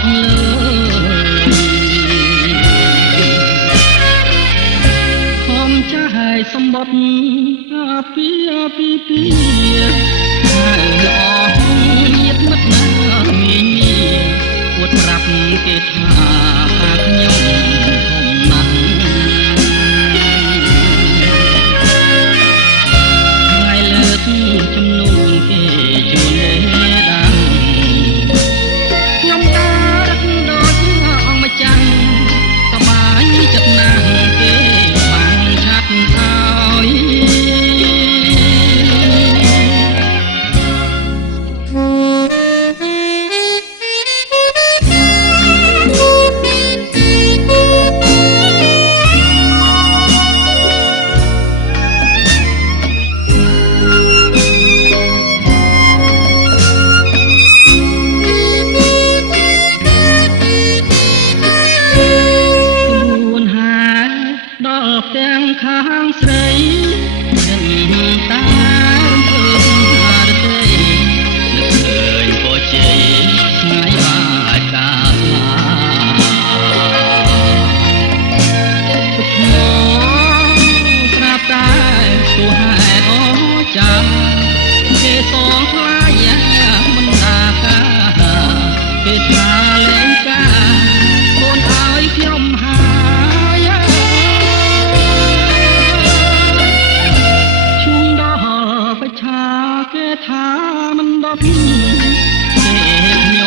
កលើខំចាយសម្បត្តិអាពីហើយអស់ញាតិមិត្តណាមីពួតប្រាប់គេថាខ្ញុំធំណាស់ថ្ងៃលើកចំនួនគេជួនដាំខ្ញុំដើររត់ដូចអង្គម្ចាស់សប្បាយចិត្តណាស់គេបានឆាប់ឲ្យដល់ផ្ទាំងខាងស្រីចិនតារំភើបហារតីនឹកឃើញពរជ័យថ្ងៃបាច់កាពុទ្ធមកស្រាប់តែទោះហេតុអចាំគេសងខ្លាយមិនដាកាគេថាលេងការកូនឲ្យខ្ញុំហើយគេថាមិនដប់គេ